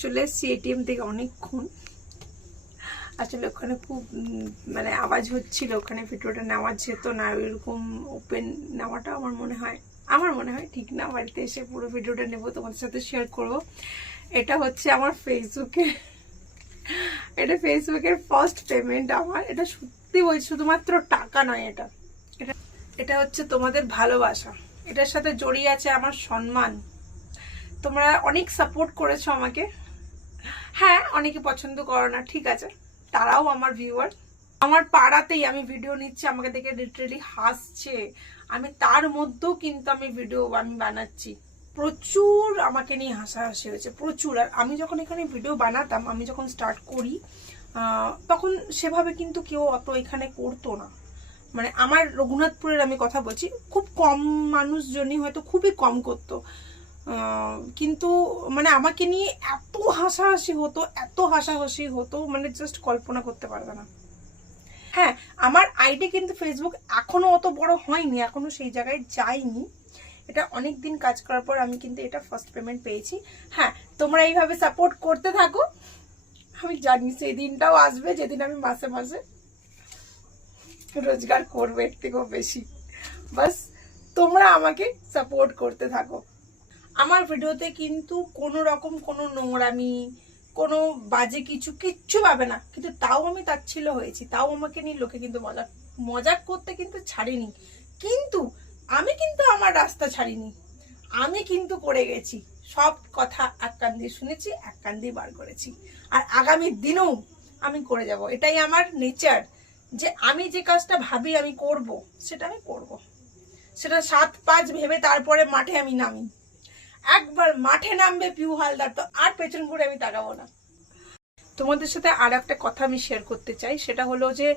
চলে এসেছি এটিএম থেকে অনেকক্ষণ। আসলে ওখানে খুব মানে আওয়াজ হচ্ছিল, ওখানে ভিডিওটা নেওয়া যেত না এরকম ওপেন নেওয়াটা আমার মনে হয়, আমার মনে হয় ঠিক না, বাড়িতে এসে পুরো ভিডিওটা নেব, তোমাদের সাথে শেয়ার করব। এটা হচ্ছে আমার ফেসবুকে এটা ফেসবুকের ফার্স্ট পেমেন্ট আমার, এটা সত্যি বলছি, শুধুমাত্র টাকা নয় এটা। এটা হচ্ছে তোমাদের ভালোবাসা, এটার সাথে জড়িয়ে আছে আমার সম্মান। তোমরা অনেক সাপোর্ট করেছ আমাকে হ্যাঁ অনেকে পছন্দ করো না, ঠিক আছে। তারাও আমার ভিউয়ার আমার পাড়াতেই আমি ভিডিও নিচ্ছি, আমাকে দেখে লিটারেলি হাসছে। আমি তার মধ্যেও কিন্তু আমি ভিডিও আমি বানাচ্ছি। প্রচুর আমাকে নিয়ে হাসাহাসি হয়েছে, প্রচুর। আর আমি যখন এখানে ভিডিও বানাতাম, আমি যখন স্টার্ট করি তখন সেভাবে কিন্তু কেউ অত এখানে করতো না। মানে আমার রঘুনাথপুরের আমি কথা বলছি, খুব কম মানুষজনই হয়তো খুবই কম করতো। কিন্তু মানে আমাকে নিয়ে এত হাসাহাসি হতো, এত হাসাহাসি হতো মানে জাস্ট কল্পনা করতে পারবে না। হ্যাঁ আমার আইডি কিন্তু ফেসবুক এখনও অত বড় হয়নি, এখনও সেই জায়গায় যাইনি। এটা অনেক দিন কাজ করার পর আমি কিন্তু এটা ফার্স্ট পেমেন্ট পেয়েছি। হ্যাঁ তোমরা এইভাবে সাপোর্ট করতে থাকো। আমি জানি সেই দিনটাও আসবে, যেদিন আমি মাসে মাসে রোজগার করব এর থেকেও বেশি। বাস, তোমরা আমাকে সাপোর্ট করতে থাকো। আমার ভিডিওতে কিন্তু কোনো রকম কোনো নোংরামি, কোনো বাজে কিছু কিচ্ছু পাবে না। কিন্তু তাও আমি তাচ্ছিল্য হয়েছি। তাও আমাকে নিয়ে লোকে কিন্তু মজা মজাক করতে কিন্তু ছাড়িনি। কিন্তু আমি কিন্তু আমার রাস্তা ছাড়িনি। আমি কিন্তু করে গেছি। সব কথা এক কান দিয়ে শুনেছি, এক কান দিয়ে বার করেছি। আর আগামী দিনেও আমি করে যাব। এটাই আমার নেচার যে আমি যে কাজটা ভাবি আমি করব, সেটা আমি করব। সেটা সাত পাঁচ ভেবে তারপরে মাঠে আমি নামি। একবার মাঠে নামবে পিউ হালদার, তো আর পেছন ঘুরে আমি তাকাবো না। তোমাদের সাথে আর একটা কথা আমি শেয়ার করতে চাই, সেটা হলো যে,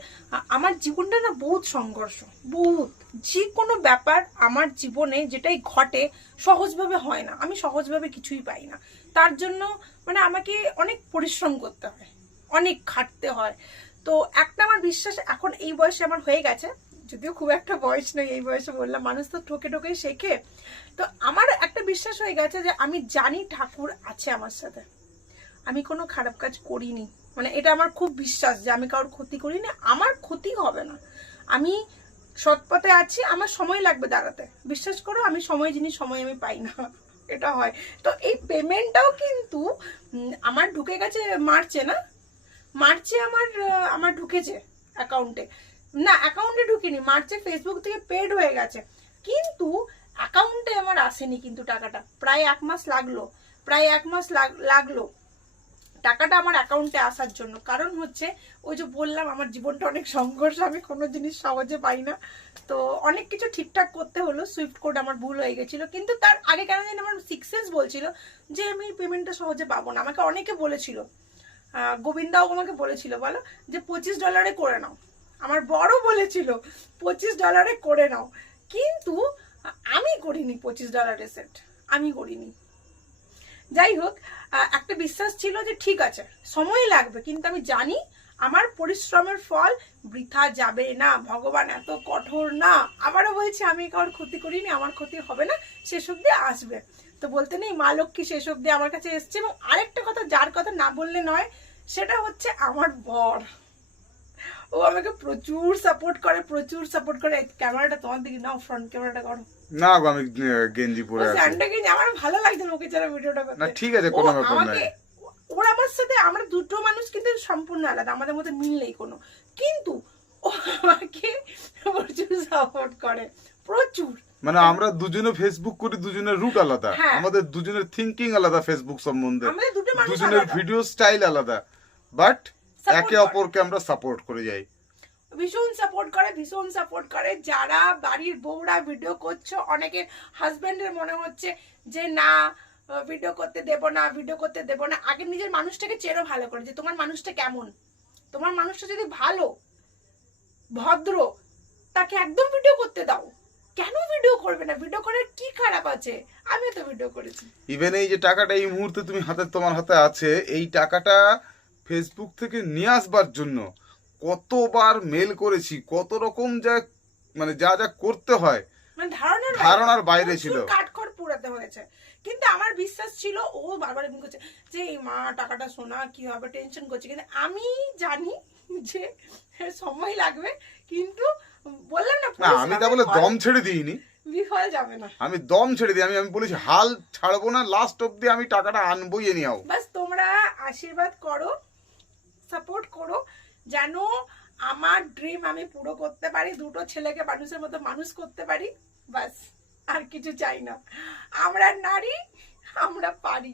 আমার জীবনটা না বহুত সংঘর্ষ, বহুত। যে কোনো ব্যাপার আমার জীবনে যেটাই ঘটে, সহজভাবে হয় না। আমি সহজভাবে কিছুই পাই না। তার জন্য মানে আমাকে অনেক পরিশ্রম করতে হয়, অনেক খাটতে হয়। তো একটা আমার বিশ্বাস, এখন এই বয়সে আমার হয়ে গেছে। যদিও খুব একটা বয়স নয় এই বয়সে বললাম, মানুষ তো ঠকে ঠকে শেখে। তো আমার একটা বিশ্বাস হয়ে গেছে যে আমি জানি ঠাকুর আছে আমার সাথে। আমি কোনো খারাপ কাজ করিনি। মানে এটা আমার খুব বিশ্বাস যে আমি কারোর ক্ষতি করিনি, আমার ক্ষতি হবে না। আমি সৎ পথে আছি, আমার সময় লাগবে দাঁড়াতে। বিশ্বাস করো, আমি সময় জিনিস সময় আমি পাই না। এটা হয়। তো এই পেমেন্টটাও কিন্তু আমার ঢুকে গেছে মার্চে না? মার্চে আমার আমার ঢুকেছে অ্যাকাউন্টে না অ্যাকাউন্টে ঢুকিনি, মার্চে ফেসবুক থেকে পেড হয়ে গেছে। কিন্তু অ্যাকাউন্টে আমার আসেনি কিন্তু টাকাটা। প্রায় এক মাস লাগল, প্রায় এক মাস লাগ- লাগল টাকাটা আমার অ্যাকাউন্টে আসার জন্য। কারণ হচ্ছে, ওই যে বললাম, আমার জীবনটা অনেক সংঘর্ষ, আমি কোনো জিনিস সহজে পাই না। তো অনেক কিছু ঠিকঠাক করতে হলো সুইফট কোড আমার ভুল হয়ে গেছিল। কিন্তু তার আগে কেন জানি আমার সিক্সেস বলছিল যে, আমি পেমেন্টটা সহজে পাবো না। আমাকে অনেকে বলেছিল গোবিন্দাও আমাকে বলেছিল, বলো যে, পঁচিশ ডলারে করে নাও। আমার বড় বলেছিল, পঁচিশ ডলারে করে নাও। কিন্তু আমি করিনি পঁচিশ ডলারের সেট আমি করিনি। যাই হোক একটা বিশ্বাস ছিল যে ঠিক আছে, সময় লাগবে, কিন্তু আমি জানি আমার পরিশ্রমের ফল বৃথা যাবে না, ভগবান এত কঠোর না। আবারও বলছি, আমি কারোর ক্ষতি করিনি, আমার ক্ষতি হবে না, শেষ অব্দি আসবে। তো বলতে নেই, মা লক্ষ্মী শেষ অব্দি আমার কাছে এসছে এবং আরেকটা কথা, যার কথা না বললে নয়, সেটা হচ্ছে আমার বর। ও আমাকে প্রচুর সাপোর্ট করে প্রচুর সাপোর্ট করে। ক্যামেরাটা তোমার দিকে নাও ফ্রন্ট ক্যামেরাটা করো। না গো আমি গেঞ্জি পরে আছি। স্যান্ডাকে আমার ভালো লাগছে না ওকে ছাড়া ভিডিওটা করতে। না ঠিক আছে কোনো ব্যাপার নাই। ওর আমার সাথে আমরা দুটো মানুষ কিন্তু সম্পূর্ণ আলাদা আমাদের মধ্যে মিল নেই কোনো। কিন্তু ও আমাকে প্রচুর সাপোর্ট করে প্রচুর। মানে আমরা দুজনে ফেসবুক করি দুজনের রুট আলাদা। হ্যাঁ। আমাদের দুজনের থিঙ্কিং আলাদা ফেসবুক সম্বন্ধে। দুজনের ভিডিও স্টাইল আলাদা। বাট একে অপরকে আমরা সাপোর্ট করে যাই। ভীষণ সাপোর্ট করে ভীষণ সাপোর্ট করে। যারা বাড়ির বউরা ভিডিও করছ অনেকে হাজবেন্ডের মনে হচ্ছে যে না ভিডিও করতে দেব না ভিডিও করতে দেব না। আগে নিজের মানুষটাকে চেরো ভালো করে যে তোমার মানুষটা কেমন? তোমার মানুষটা যদি ভালো ভদ্র তাকে একদম ভিডিও করতে দাও। কেন ভিডিও করবে না? ভিডিও করার কি খারাপ আছে? আমি তো ভিডিও করেছি। ইভেন এই যে টাকাটা এই মুহূর্তে তুমি হাতে তোমার হাতে আছে এই টাকাটা ফেসবুক থেকে নিয়ে আসবার জন্য কতবার মেল করেছি কত রকম যা মানে যা যা করতে হয় মানে ধারণার বাইরে ছিল। কাঠখড় পুরাতে হয়েছে। কিন্তু আমার বিশ্বাস ছিল ও বারবার এমনি করছে যে এই মা টাকাটা শোনা কি হবে? টেনশন করছে। কিন্তু আমি জানি যে সময় লাগবে কিন্তু বললাম না আমি তা বলে দম ছেড়ে দিইনি। বিফল যাবে না। আমি দম ছেড়ে দিই আমি আমি বলেছি হাল ছাড়বো না লাস্ট অব্দি আমি টাকাটা আনবই এ নিয়ে বাস তোমরা আশীর্বাদ করো সাপোর্ট করো, যেন আমার ড্রিম আমি পুরো করতে পারি, দুটো ছেলেকে মানুষের মতো মানুষ করতে পারি বাস আর কিছু চাই না। আমরা নারী, আমরা পারি।